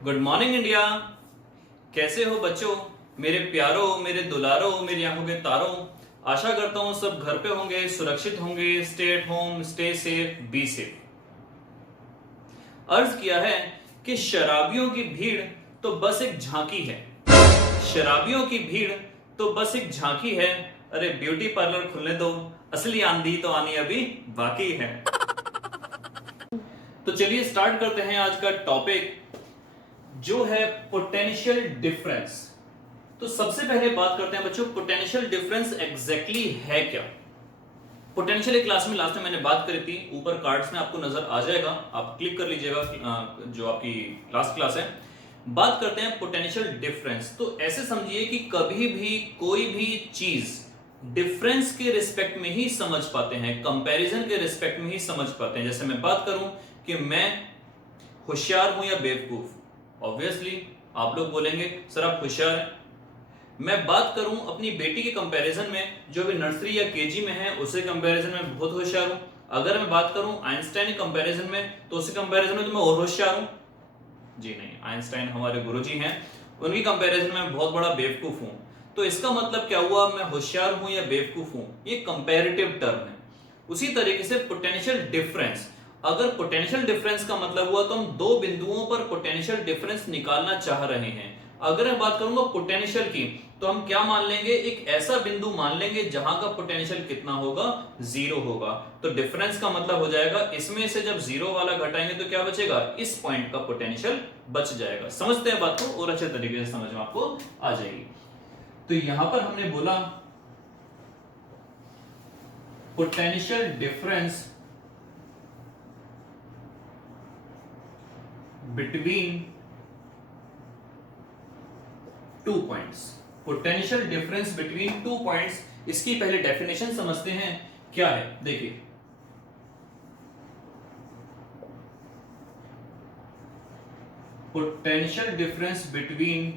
Good morning India. कैसे हो बच्चों, मेरे प्यारों, मेरे दुलारों, मेरी आंखों के तारों। आशा करता हूं सब घर पे होंगे, सुरक्षित होंगे। Stay at home, stay safe, be safe. अर्ज किया है कि शराबियों की भीड़ तो बस एक झांकी है। शराबियों की भीड़ तो बस एक झांकी है। अरे ब्यूटी पार्लर खुलने दो, असली आंधी तो आनी अभी बाकी है। तो चलिए स्टार्ट करते हैं आज का टॉपिक, जो है पोटेंशियल डिफरेंस। तो सबसे पहले बात करते हैं बच्चों, पोटेंशियल डिफरेंस एग्जैक्टली है क्या। पोटेंशियल एक क्लास में लास्ट में मैंने बात करी थी, ऊपर कार्ड्स में आपको नजर आ जाएगा, आप क्लिक कर लीजिएगा जो आपकी लास्ट क्लास है। बात करते हैं पोटेंशियल डिफरेंस। तो ऐसे समझिए कि कभी भी कोई भी चीज डिफरेंस के रिस्पेक्ट में ही समझ पाते हैं, कंपैरिजन के रिस्पेक्ट में ही समझ पाते हैं। जैसे मैं बात करूं कि मैं होशियार हूं या बेवकूफ, ऑब्वियसली आप लोग बोलेंगे सर आप होशियार हैं। मैं बात करूं अपनी बेटी के कंपैरिजन में, जो भी नर्सरी या केजी में है, उससे कंपैरिजन में बहुत होशियार हूं। अगर मैं बात करूं आइंस्टाइन के कंपैरिजन में, तो उससे कंपैरिजन में तो मैं और होशियार हूं। जी नहीं, आइंस्टाइन हमारे गुरुजी हैं, उनकी कंपैरिजन में बहुत बड़ा बेवकूफ हूं। तो इसका मतलब क्या हुआ, मैं होशियार हूं या बेवकूफ हूं, ये कंपैरेटिव टर्म है। उसी तरीके से पोटेंशियल डिफरेंस, अगर पोटेंशियल डिफरेंस का मतलब हुआ तो हम दो बिंदुओं पर पोटेंशियल डिफरेंस निकालना चाह रहे हैं। अगर मैं बात करूंगा पोटेंशियल की, तो हम क्या मान लेंगे, एक ऐसा बिंदु मान लेंगे जहां का पोटेंशियल कितना होगा, जीरो होगा। तो डिफरेंस का मतलब हो जाएगा, इसमें से जब जीरो वाला घटाएंगे तो क्या बचेगा, इस पॉइंट का पोटेंशियल बच जाएगा। समझते हैं बात को, और अच्छे तरीके से समझ में आपको आ जाएगी। तो यहां पर हमने बोला potential difference between two points. Potential difference between two points, इसकी पहले डेफिनेशन समझते हैं क्या है। देखिए, potential difference between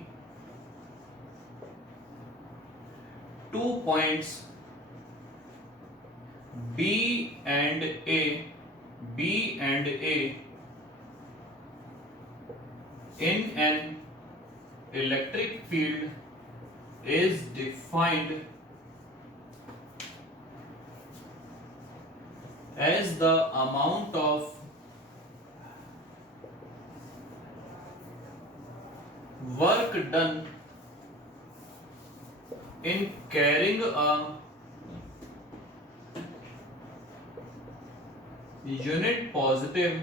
two points B and A, B and A in an electric field is defined as the amount of work done in carrying a unit positive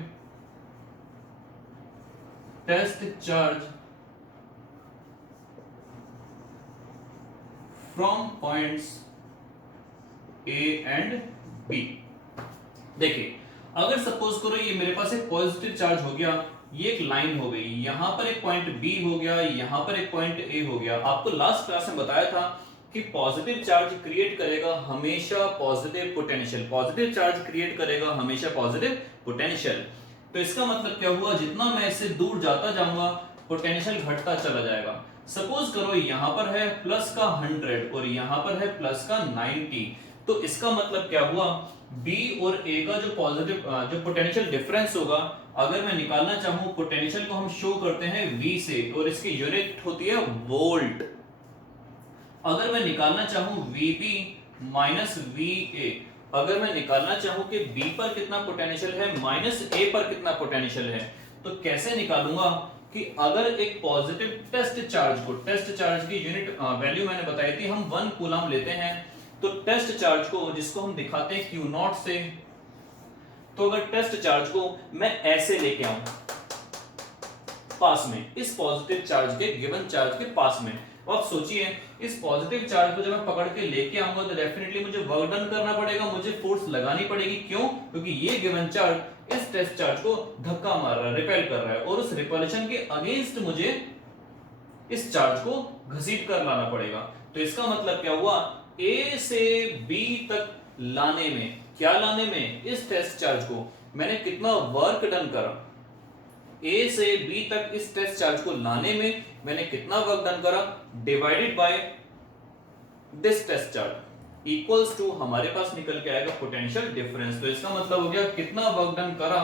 test charge from points A and B। देखिए, अगर suppose करो ये मेरे पास एक positive charge हो गया, ये एक लाइन हो गई, यहां पर एक पॉइंट B हो गया, यहां पर एक पॉइंट A हो गया। आपको लास्ट क्लास में बताया था कि पॉजिटिव चार्ज क्रिएट करेगा हमेशा positive potential, positive charge create करेगा हमेशा पॉजिटिव पोटेंशियल। तो इसका मतलब क्या हुआ, जितना मैं इससे दूर जाता जाऊंगा पोटेंशियल घटता चला जाएगा। सपोज करो यहां पर है प्लस का 100 और यहां पर है प्लस का 90, तो इसका मतलब क्या हुआ, B और A का जो पॉजिटिव जो पोटेंशियल डिफरेंस होगा, अगर मैं निकालना चाहूं पोटेंशियल को हम शो करते हैं V से, और इसकी यूनिट होती है वोल्ट। अगर मैं निकालना चाहूं VB माइनस VA, अगर मैं निकालना चाहूं कि B पर कितना पोटेंशियल है माइनस A पर कितना पोटेंशियल है, तो कैसे निकालूंगा कि अगर एक पॉजिटिव टेस्ट चार्ज को, टेस्ट चार्ज की यूनिट वैल्यू मैंने बताई थी, हम 1 कूलम लेते हैं, तो टेस्ट चार्ज को, जिसको हम दिखाते हैं Q0 से, तो अगर टेस्ट चार्ज को मैं ऐसे लेके आऊं पास में, इस पॉजिटिव चार्ज के, गिवन चार्ज के पास में, आप सोचिए इस पॉजिटिव चार्ज को जब मैं पकड़ के लेके आऊंगा तो डेफिनेटली मुझे वर्क डन करना पड़ेगा, मुझे फोर्स लगानी पड़ेगी। क्यों? क्योंकि ये गिवन चार्ज इस टेस्ट चार्ज को धक्का मार रहा है, रिपेल कर रहा है, और उस रिपल्शन के अगेंस्ट मुझे इस चार्ज को घसीट कर लाना पड़ेगा। तो इसका मतलब क्या हुआ, A से B तक लाने में, क्या लाने में, इस टेस्ट चार्ज को मैंने कितना वर्क डन करा, A से B तक इस टेस्ट चार्ज को लाने में मैंने कितना वर्क डन करा, divided by this test charge equals to, हमारे पास निकल के आएगा पोटेंशियल डिफरेंस। तो इसका मतलब हो गया कितना वर्क डन करा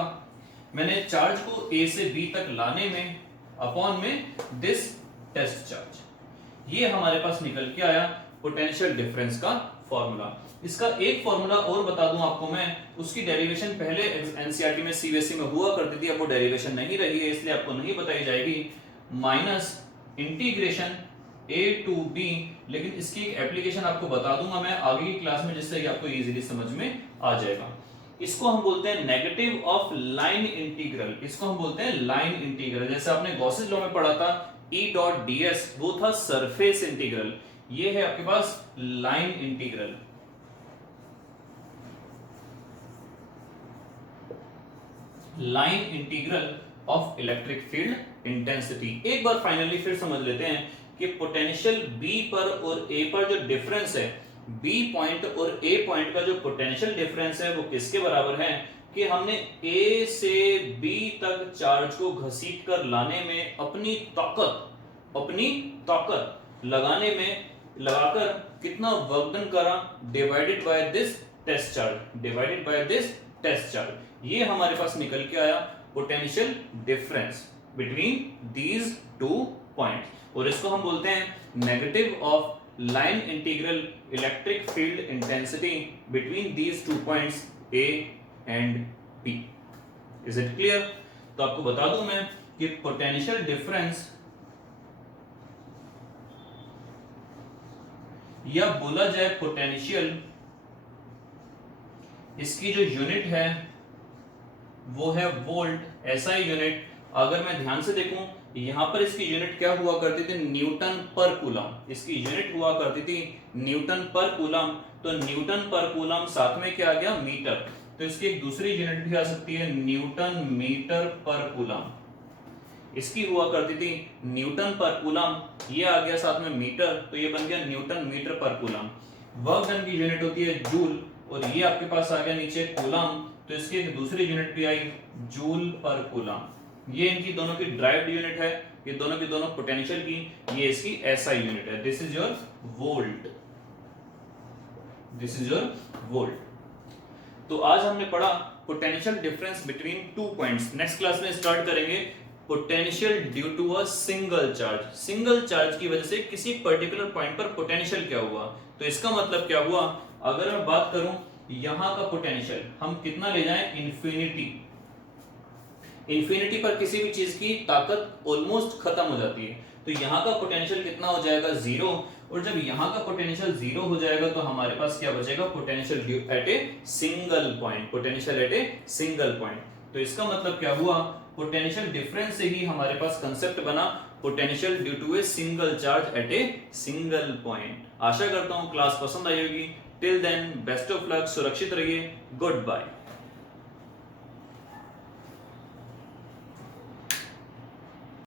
मैंने चार्ज को A से B तक लाने में, अपॉन में दिस टेस्ट चार्ज। ये हमारे पास निकल के आया पोटेंशियल डिफरेंस का फॉर्मूला। इसका एक फॉर्मूला और बता दूं आपको मैं, उसकी डेरिवेशन पहले एनसीईआरटी में सीबीएसई में हुआ करती थी, अब वो डेरिवेशन नहीं रही है इसलिए आपको नहीं बताई जाएगी। Minus integration a to b, लेकिन इसकी एक एप्लीकेशन आपको बता दूंगा मैं आगे की क्लास में, जिससे कि आपको इजीली समझ में आ जाएगा। इसको हम बोलते हैं नेगेटिव ऑफ लाइन इंटीग्रल, इसको हम बोलते हैं लाइन इंटीग्रल। जैसे आपने गॉसेस लॉ में पढ़ा था E डॉट ds, वो था सरफेस इंटीग्रल, ये है आपके पास line integral. Line integral of electric field intensity. एक बार फाइनली फिर समझ लेते हैं कि पोटेंशियल B पर और A पर जो डिफरेंस है, B पॉइंट और A पॉइंट का जो पोटेंशियल डिफरेंस है वो किसके बराबर है कि हमने A से B तक चार्ज को घसीट कर लाने में अपनी ताकत लगाने में लगाकर कितना वर्क डन करा, divided by this test charge, divided by this test charge. ये हमारे पास निकल के आया potential difference between these two points, और इसको हम बोलते हैं negative of line integral electric field intensity between these two points A and B। Is it clear? तो आपको बता दूं मैं कि पोटेंशियल डिफरेंस, या बोला जाए पोटेंशियल, इसकी जो यूनिट है वो है वोल्ट, एसआई यूनिट। अगर मैं ध्यान से देखूं यहां पर इसकी यूनिट क्या हुआ करती थी, न्यूटन पर कूलम। इसकी यूनिट हुआ करती थी न्यूटन पर कूलम, तो न्यूटन पर कूलम साथ में क्या आ गया, मीटर। तो इसकी एक दूसरी यूनिट भी आ सकती है न्यूटन मीटर पर कूलम। इसकी हुआ करती थी न्यूटन पर कूलम, ये आ गया साथ में मीटर, तो ये बन गया न्यूटन मीटर पर कूलम। वर्क डन की यूनिट होती है जूल, और ये आपके पास आ गया नीचे कूलम, तो इसकी एक दूसरी यूनिट भी आई जूल पर कूलम। ये इनकी दोनों की ड्राइव्ड यूनिट है, ये दोनों की दोनों पोटेंशियल की, ये इसकी एसआई यूनिट है। This is your volt, this is your volt. तो आज हमने पढ़ा potential difference between two points. Next class में स्टार्ट करेंगे potential due to a single charge. Single charge की वजह से किसी पर्टिकुलर पॉइंट पर पोटेंशियल क्या हुआ, तो इसका मतलब क्या हुआ, अगर मैं बात करूं यहां का पोटेंशियल हम कितना ले जाएं, इंफिनिटी। इंफिनिटी पर किसी भी चीज की ताकत ऑलमोस्ट खत्म हो जाती है, तो यहां का पोटेंशियल कितना हो जाएगा, जीरो। और जब यहां का पोटेंशियल जीरो हो जाएगा तो हमारे पास क्या बचेगा, potential at a single point, potential at a single point. तो इसका मतलब क्या हुआ, पोटेंशियल डिफरेंस से ही हमारे पास कंसेप्ट बना potential due to a single charge at a single point. आशा करता हूं क्लास पसंद आई होगी। Till then best of luck, सुरक्षित रहिए, गुड बाय।